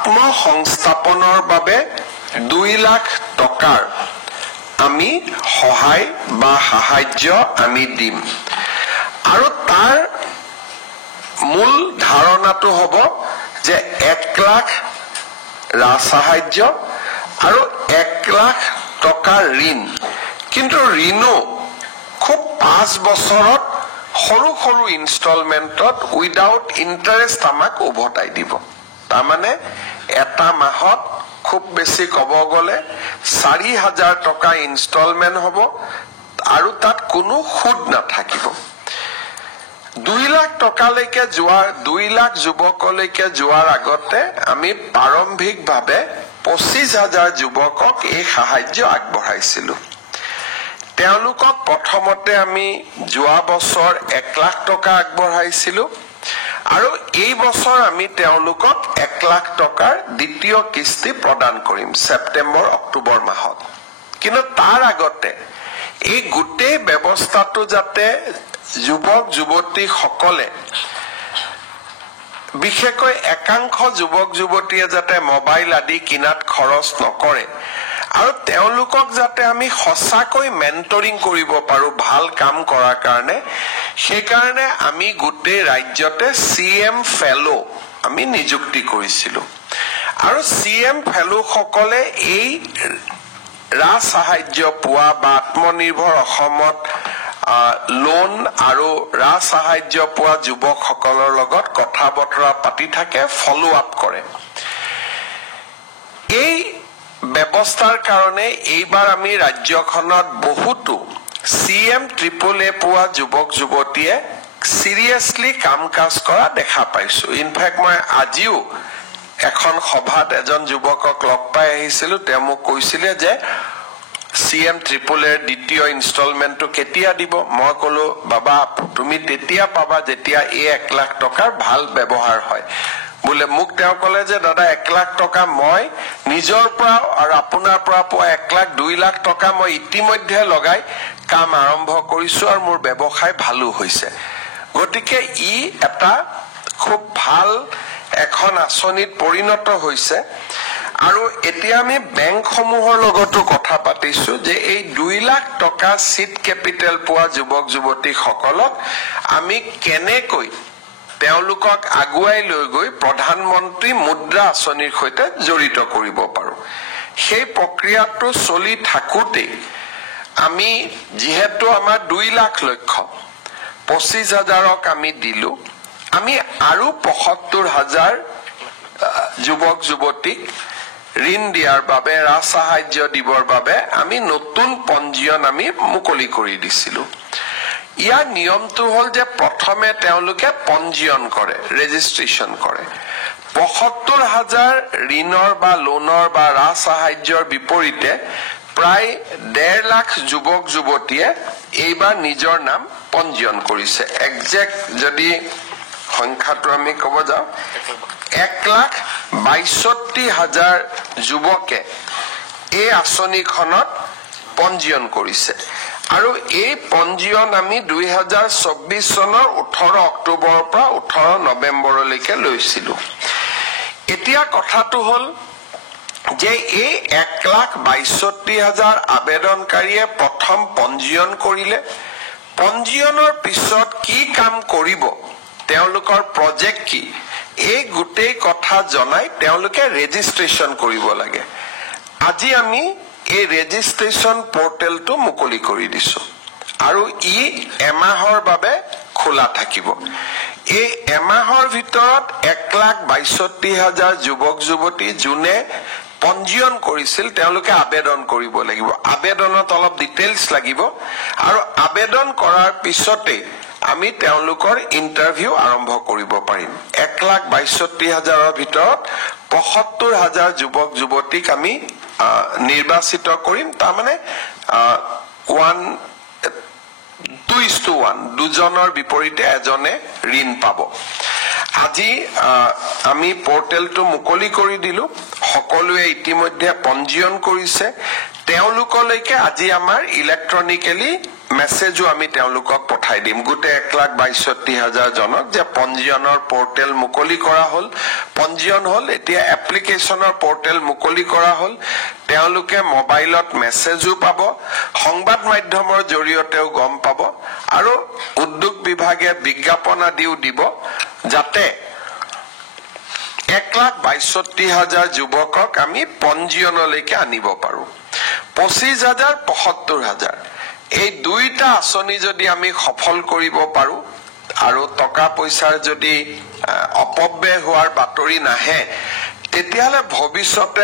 আত্মসংস্থাপনৰ বাবে 2 লাখ টকাৰ আমি সহায় বা সাহায্য আমি দিম আৰু তাৰ মূল ধাৰণাটো হ'ব যে 1 লাখ সাহায্য আৰু 1 লাখ টকা ঋণ কিন্তু ঋণো খুব 5 বছৰত সৰু সৰু ইনষ্টলমেন্টত উইদাউট ইন্টাৰেষ্ট আমাক উভতাই দিব তাৰ মানে এটা মাহত খুব বেছি কব গলে 4000 টকা ইনষ্টলমেন্ট হ'ব আৰু তাত কোনো সুদ নাথাকিব 2 লাখ টকালৈকে যোৱাৰ 2 লাখ যুৱকলৈকে যোৱাৰ আগতে আমি প্ৰাৰম্ভিকভাৱে 25000 যুৱকক এই সাহায্য আগবঢ়াইছিলো তেওঁলোকক প্ৰথমতে আমি যোৱা বছৰ 1 লাখ টকা আগবঢ়াইছিলো আৰু এই বছৰ আমি তেওঁলোকক 1 লাখ টকাৰ দ্বিতীয় কিস্তি প্ৰদান কৰিম সেপ্টেম্বৰ অক্টোবৰ মাহত কিন্তু তাৰ আগতে এই গোটেই ব্যৱস্থাটো যাতে যুৱক যুৱতী সকলে বিশেষকৈ একাংশ যুৱক যুৱতীয়ে যাতে মোবাইল আদি কিনাত খৰচ নকৰে আৰু তেওঁলোকক যাতে আমি সঁচাকৈ মেন্টৰিং কৰিব পাৰো ভাল কাম কৰাৰ কাৰণে সেই কাৰণে আমি গোটেই ৰাজ্যতে সিএম ফেলো আমি নিযুক্তি কৰিছিলো আৰু সিএম ফেলো সকলে এই সাহায্য পোৱা বা আত্মনিৰ্ভৰ অসমত লোন আৰু সাহায্য পোৱা যুৱকসকলৰ লগত কথা বতৰা পাতি থাকে ফলো আপ কৰে এই ব্যৱস্থাৰ কাৰণে এইবাৰ আমি ৰাজ্যখনত বহুতো সিএম ট্ৰিপল এ পোৱা যুৱক যুৱতীয়ে সিৰিয়াসলি কাম কাজ কৰা দেখা পাইছো ইনফেক্ট মই আজিও এখন সভাত এজন যুৱকক লগ পাই আহিছিলো তেওঁ মোক কৈছিলে যে সিএম ট্ৰিপল এৰ দ্বিতীয় ইনষ্টলমেন্টটো কেতিয়া দিব মই কলো বাবা তুমি তেতিয়া পাবা যেতিয়া এই 1 লাখ টকাৰ ভাল ব্যৱহাৰ হয় বোলে মোক তেওঁ কলে যে দাদা 1 লাখ টকা মই নিজৰ পৰা আৰু আপোনাৰ পৰা পোৱা 1 লাখ 2 লাখ টকা মই ইতিমধ্যে লগাই কাম আৰম্ভ কৰিছো আৰু মোৰ ব্যৱসায় ভালো হৈছে গতিকে ই এটা খুব ভাল এখন আঁচনিত পৰিণত হৈছে আৰু এতিয়া আমি বেংক সমূহৰ লগতো কথা পাতিছো যে এই 2 লাখ টকা সিট ক্যাপিটেল পোৱা যুৱক যুৱতী সকলক আমি কেনেকৈ তেওঁলোকক আগুৱাই লৈ গৈ প্ৰধানমন্ত্ৰী মুদ্ৰা আঁচনিৰ সৈতে জড়িত কৰিব পাৰো সেই প্ৰক্ৰিয়াটো চলি থাকুতে আমি যেহেতু আমাৰ 2 লাখ লক্ষ্য 25000ক আমি দিলো আমি আৰু 75000 যুৱক যুৱতীক ঋণ দিয়াৰ বাবে সাহায্য দিবৰ বাবে আমি নতুন পঞ্জীয়ন আমি মুকলি কৰি দিছিলো ইয়াৰ নিয়মটো হল যে প্ৰথমে তেওঁলোকে পঞ্জীয়ন কৰে ৰেজিষ্ট্ৰেচন কৰে 75000 ঋণৰ বা লোনৰ বা সাহায্যৰ বিপৰীতে প্ৰায় 1.5 লাখ যুৱক যুৱতীয়ে এইবাৰ নিজৰ নাম পঞ্জীয়ন কৰিছে একজেক্ট যদি সংখ্যাটো আমি কব যাও 1,62,000 যুৱকে এই আঁচনিখনত পঞ্জীয়ন কৰিছে আৰু এই পঞ্জীয়ন আমি 2024 চনৰ 18 অক্টোবৰৰ পৰা 18 নৱেম্বৰলৈকে লৈছিলো এতিয়া কথাটো হল যে এই 1,62,000 আবেদনকাৰীয়ে প্ৰথম পঞ্জীয়ন কৰিলে পঞ্জীয়নৰ পিছত কি কাম কৰিব তেওঁলোকৰ প্ৰজেক্ট কি এই গোটেই কথা জনাই তেওঁলোকে ৰেজিষ্ট্ৰেচন কৰিব লাগে আজি আমি এই ৰেজিষ্ট্ৰেচন পৰ্টেলটো মুকলি কৰি দিছো আৰু ই এমাহৰ বাবে খোলা থাকিব এই এমাহৰ ভিতৰত 1,62,000 যুৱক যুৱতী যোনে পঞ্জীয়ন কৰিছিল তেওঁলোকে আবেদন কৰিব লাগিব আবেদনত অলপ ডিটেইলছ লাগিব আৰু আবেদন কৰাৰ পিছতে আমি তেওঁলোকৰ ইন্টাৰভিউ আৰম্ভ কৰিব পাৰিম 1,62,000ৰ ভিতৰত 75000 যুৱক যুৱতীক আমি নিৰ্বাচিত কৰিম তাৰ মানে 2:1 দুজনৰ বিপৰীতে এজনে ঋণ পাব আজি আমি পৰ্টেলটো মুকলি কৰি দিলো সকলোৱে ইতিমধ্যে পঞ্জীয়ন কৰিছে তেওঁলোকলৈকে আজি আমাৰ ইলেক্ট্ৰনিক্যালি মেছেজো আমি তেওঁলোকক পঠাই দিম গোটে 1,62,000 জনক যে পঞ্জীয়নৰ পোৰ্টেল মুকলি কৰা হল পঞ্জীয়ন হল এতিয়া এপ্লিকেশনৰ পোৰ্টেল মুকলি কৰা হল তেওঁলোকে মোবাইলত মেছেজো পাব সংবাদ মাধ্যমৰ জৰিয়তেও গম পাব আৰু উদ্যোগ বিভাগে বিজ্ঞাপন আদিও দিব যাতে 1,62,000 যুৱকক আমি পঞ্জীয়নলৈকে আনিব পাৰো 25,000 75,000 এই দুইটা আঁচনি যদি আমি সফল কৰিব পাৰো আৰু টকা পইচাৰ যদি অপব্যয় হোৱাৰ বাতৰি নাহে তেতিয়ালে ভৱিষ্যতে